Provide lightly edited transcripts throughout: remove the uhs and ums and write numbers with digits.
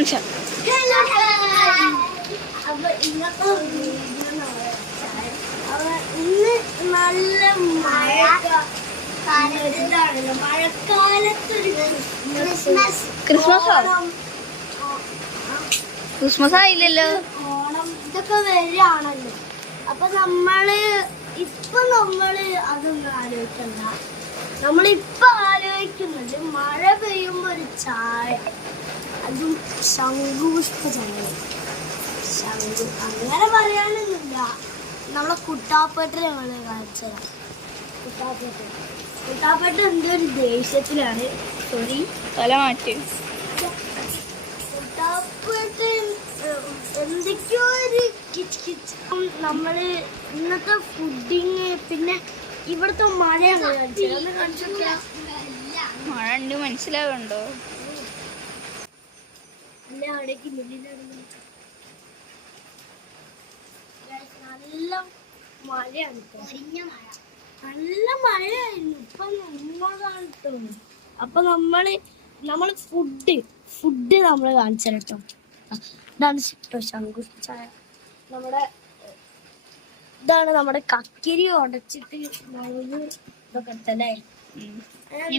മനുഷ്യ അപ്പൊ ഇന്നത്തെ ഇന്ന് നല്ല മഴ ഇതാണല്ലോ മഴക്കാലത്തൊരു ക്രിസ്മസോ ക്രിസ്മസ് ആയില്ലല്ലോ. ഓണം ഇതൊക്കെ വരികയാണല്ലോ. അപ്പൊ നമ്മള് അതൊന്നും ആലോചിക്കണ്ട. നമ്മളിപ്പൊ ആലോചിക്കുന്നത് മഴ പെയ്യുമ്പോ ഒരു ചായ, അതും ശംഖുപുഷ്പ ചായ. അങ്ങനെ പറയാനൊന്നുമില്ല. നമ്മളെ കുട്ടാപ്പേട്ട ഞങ്ങള് കാണിച്ചതാണ്. കുട്ടാപ്പേട്ട എന്തോ ഒരു ദേഷ്യത്തിലാണ്. സോറി തല മാറ്റി. കുട്ടാപ്പേട്ട എന്തൊക്കെയോ ഒരു നമ്മള് ഇന്നത്തെ ഫുഡിങ്, പിന്നെ ഇവിടുത്തെ മഴയാണ് കാണിച്ചത്. മഴ ഉണ്ട് മനസ്സിലാവുണ്ടോ? നല്ല മഴയാണ്. നല്ല മഴയായിരുന്നു. ഇപ്പൊ നിന്നതാണ് കേട്ടോ. അപ്പൊ നമ്മള് ഫുഡ് നമ്മള് കാണിച്ചു കേട്ടോ. ഇതാണ് ശംഖുപുഷ്പ ചായ. ഇതാണ് നമ്മുടെ കക്കിരി ഉടച്ചിട്ട് ഇതൊക്കെ എടുത്തല്ലേ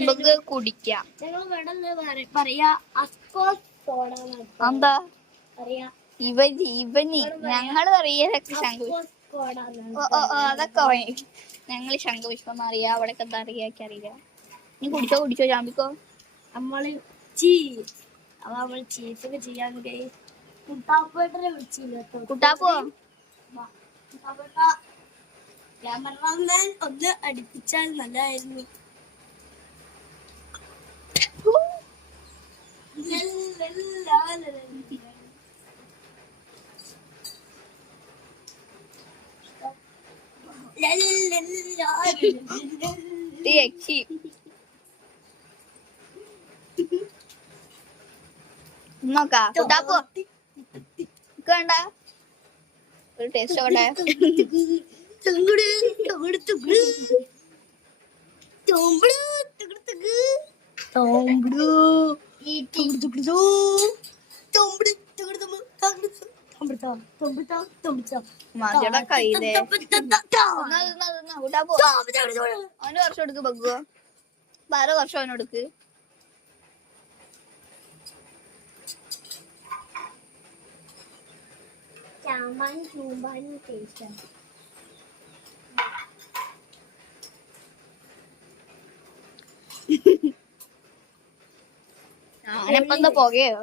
നമുക്ക് കുടിക്കാം. ഞങ്ങൾ ഇവിടെ പറയാ അസ്കോസ് സോഡ എന്താ പറയാ. ഇവന് ഞങ്ങള് പറയലൊക്കെ അതൊക്കെ ഞങ്ങള് ശംഖുപുഷ്പം അറിയാ. അവിടെ എന്താ അറിയാക്കി അറിയില്ല. നീ കുടിച്ചോ ചാമ്പിക്കോ. നമ്മള് ചീത്തൊക്കെ ചെയ്യാൻ കുട്ടാപ്പേട്ടനെ വിളിച്ചില്ല. കുട്ടാപ്പോ ക്യാമറമാൻ ഒന്ന് അടുപ്പിച്ചാൽ നല്ലതായിരുന്നു. നോക്കാ കുട്ടാപ്പോ വേണ്ട ഒരു ടേസ്റ്റ് ആവട്ടെ. മജയുടെ കയ്യിലേ കുട്ടാപ്പോ അവന് കുറച്ച് കൊടുക്ക് ബഗ്ഗോ. 12 വർഷം അവനോടുക്ക്. ഞാനിപ്പോ എന്താ പോകയോ